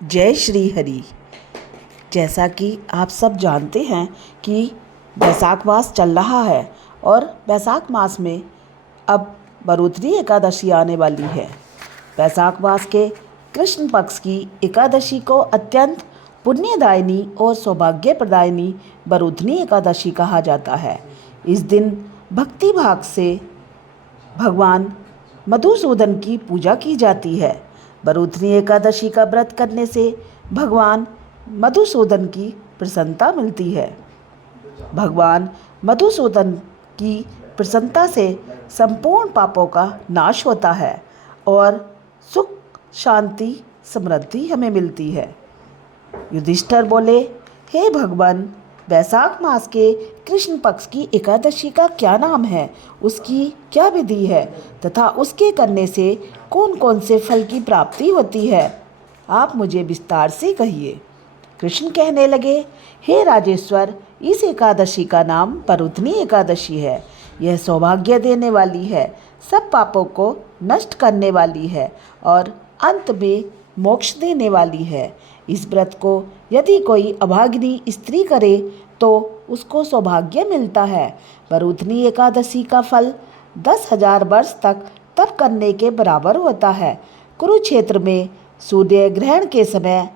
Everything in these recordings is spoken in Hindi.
जय श्री हरि। जैसा कि आप सब जानते हैं कि बैसाख मास चल रहा है और बैसाख मास में अब बरूथनी एकादशी आने वाली है। बैसाख मास के कृष्ण पक्ष की एकादशी को अत्यंत पुण्यदायिनी और सौभाग्य प्रदायिनी बरूथनी एकादशी कहा जाता है। इस दिन भक्ति भाव से भगवान मधुसूदन की पूजा की जाती है। बरूथनी एकादशी का व्रत करने से भगवान मधुसूदन की प्रसन्नता मिलती है। भगवान मधुसूदन की प्रसन्नता से संपूर्ण पापों का नाश होता है और सुख शांति समृद्धि हमें मिलती है। युधिष्ठिर बोले, हे भगवान, बैसाख मास के कृष्ण पक्ष की एकादशी का क्या नाम है, उसकी क्या विधि है तथा उसके करने से कौन कौन से फल की प्राप्ति होती है, आप मुझे विस्तार से कहिए। कृष्ण कहने लगे, हे राजेश्वर, इस एकादशी का नाम बरूथनी एकादशी है। यह सौभाग्य देने वाली है, सब पापों को नष्ट करने वाली है और अंत में मोक्ष देने वाली है। इस व्रत को यदि कोई अभागिनी स्त्री करे तो उसको सौभाग्य मिलता है। बरूथनी एकादशी का फल 10,000 वर्ष तक तप करने के बराबर होता है। कुरुक्षेत्र में सूर्य ग्रहण के समय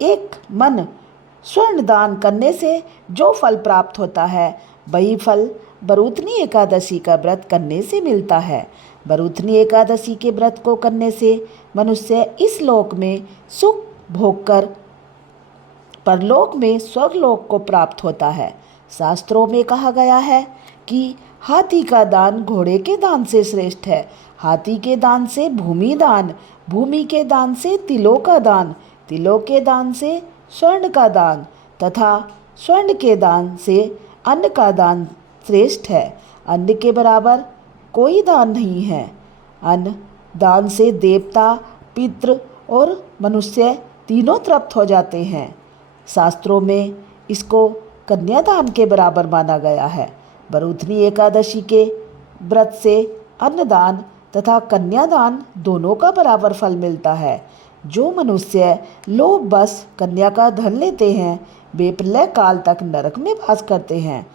एक मन स्वर्ण दान करने से जो फल प्राप्त होता है, वही फल बरूथनी एकादशी का व्रत करने से मिलता है। बरूथनी एकादशी के व्रत को करने से मनुष्य इस लोक में सुख भोग कर परलोक में स्वर्गलोक को प्राप्त होता है। शास्त्रों में कहा गया है कि हाथी का दान घोड़े के दान से श्रेष्ठ है। हाथी के दान से भूमि दान, भूमि के दान से तिलों का दान, तिलों के दान से स्वर्ण का दान तथा स्वर्ण के दान से अन्न का दान श्रेष्ठ है। अन्न के बराबर कोई दान नहीं है। अन्न दान से देवता, पितृ और मनुष्य तीनों तृप्त हो जाते हैं। शास्त्रों में इसको कन्यादान के बराबर माना गया है। बरूथनी एकादशी के व्रत से अन्नदान तथा कन्यादान दोनों का बराबर फल मिलता है। जो मनुष्य लोभवश कन्या का धन लेते हैं, वे प्रलय काल तक नरक में वास करते हैं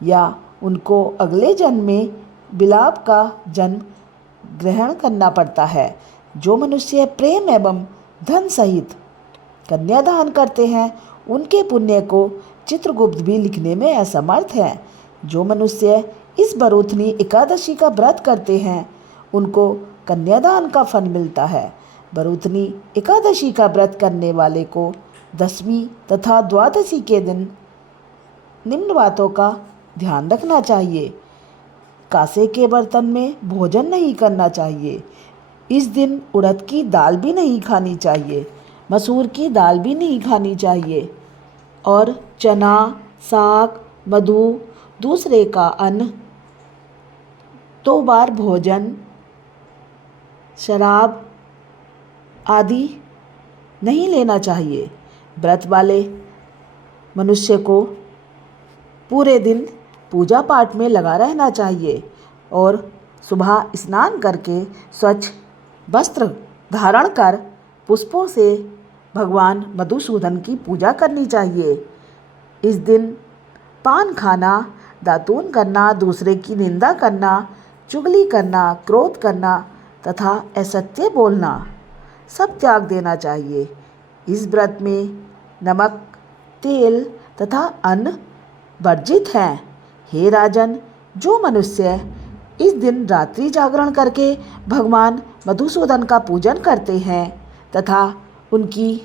या उनको अगले जन्म में विलाप का जन्म ग्रहण करना पड़ता है। जो मनुष्य प्रेम एवं धन सहित कन्यादान करते हैं, उनके पुण्य को चित्रगुप्त भी लिखने में असमर्थ है। जो मनुष्य इस बरूथनी एकादशी का व्रत करते हैं, उनको कन्यादान का फल मिलता है। बरूथनी एकादशी का व्रत करने वाले को दशमी तथा द्वादशी के दिन निम्न बातों का ध्यान रखना चाहिए। कांसे के बर्तन में भोजन नहीं करना चाहिए। इस दिन उड़द की दाल भी नहीं खानी चाहिए, मसूर की दाल भी नहीं खानी चाहिए और चना, साग, मधु, दूसरे का अन्न, 2 बार भोजन, शराब आदि नहीं लेना चाहिए। व्रत वाले मनुष्य को पूरे दिन पूजा पाठ में लगा रहना चाहिए और सुबह स्नान करके स्वच्छ वस्त्र धारण कर पुष्पों से भगवान मधुसूदन की पूजा करनी चाहिए। इस दिन पान खाना, दातून करना, दूसरे की निंदा करना, चुगली करना, क्रोध करना तथा असत्य बोलना सब त्याग देना चाहिए। इस व्रत में नमक, तेल तथा अन्न वर्जित हैं। हे राजन, जो मनुष्य इस दिन रात्रि जागरण करके भगवान मधुसूदन का पूजन करते हैं तथा उनकी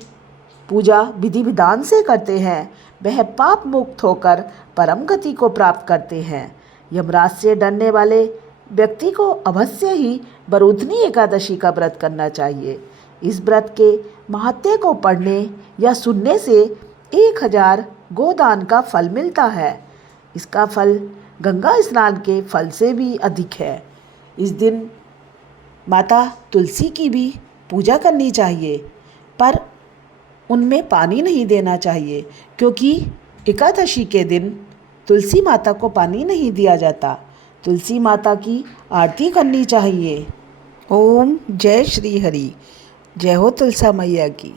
पूजा विधि विधान से करते हैं, वह पाप मुक्त होकर परम गति को प्राप्त करते हैं। यमराज से डरने वाले व्यक्ति को अवश्य ही बरूथनी एकादशी का व्रत करना चाहिए। इस व्रत के महात्म्य को पढ़ने या सुनने से 1000 गोदान का फल मिलता है। इसका फल गंगा स्नान के फल से भी अधिक है। इस दिन माता तुलसी की भी पूजा करनी चाहिए, पर उनमें पानी नहीं देना चाहिए, क्योंकि एकादशी के दिन तुलसी माता को पानी नहीं दिया जाता। तुलसी माता की आरती करनी चाहिए। ओम जय श्री हरि। जय हो तुलसा मैया की।